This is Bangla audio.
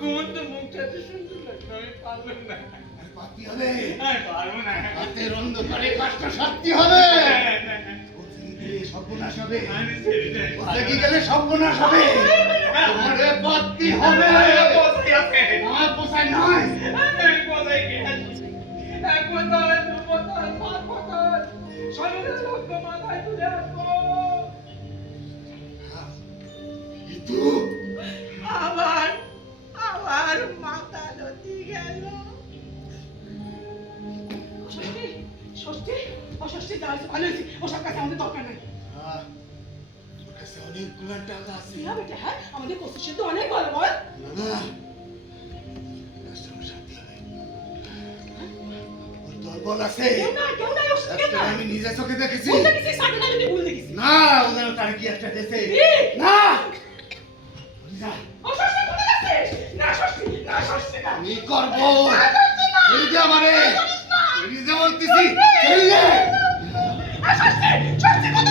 ঘুমন্ত মুখটা তো সুন্দর লাগছে, আমি পারবো না। পাতি হবে, আমি পারবো না। রাতের অন্ধকারে কাজটা সারতে হবে। সর্বনাশ হবে, আমি ছেড়ে দেই। কোথায় গেলে সর্বনাশ হবে। তোমারে পাতি হবে। কোথায় আছে? আমার পোষায় নয়। আমি কোথায় গেছি? এক বোতল, দু বোতল, পাঁচ বোতল, শরীরের রক্ত মাথায় তুলে আসবো। কিন্তু আবার আবার মাথা নদী গেল। ষষ্ঠী ষষ্ঠী অষষ্ঠী যা হয়েছে ভালো হয়েছে, ওসব কাছে আমাদের দরকার নাই। তোর কাছে অনেকগুলো টাকা আছে। হ্যাঁ বেটা, হ্যাঁ আমাদের কোচিং তো অনেক ভালো বল। না কাজটা আমার সাথে হবে। ওর দলবল আছে। কেউ নাই ওর সাথে একটা আমি নিজে চোখে দেখেছি। ভুল দেখেছিস, সাথে না যদি ভুল দেখেছিস। না ও যেন তার কি একটা দেশে। এই! না যা, অষষ্ঠী কোথায় যাচ্ছিস? না ষষ্ঠী, না ষষ্ঠী না। আমি করবো। না ষষ্ঠী না। এই যে আমারে করিস না। এই যে বলতেছি চললে ষষ্ঠী, ষষ্ঠী কোথায়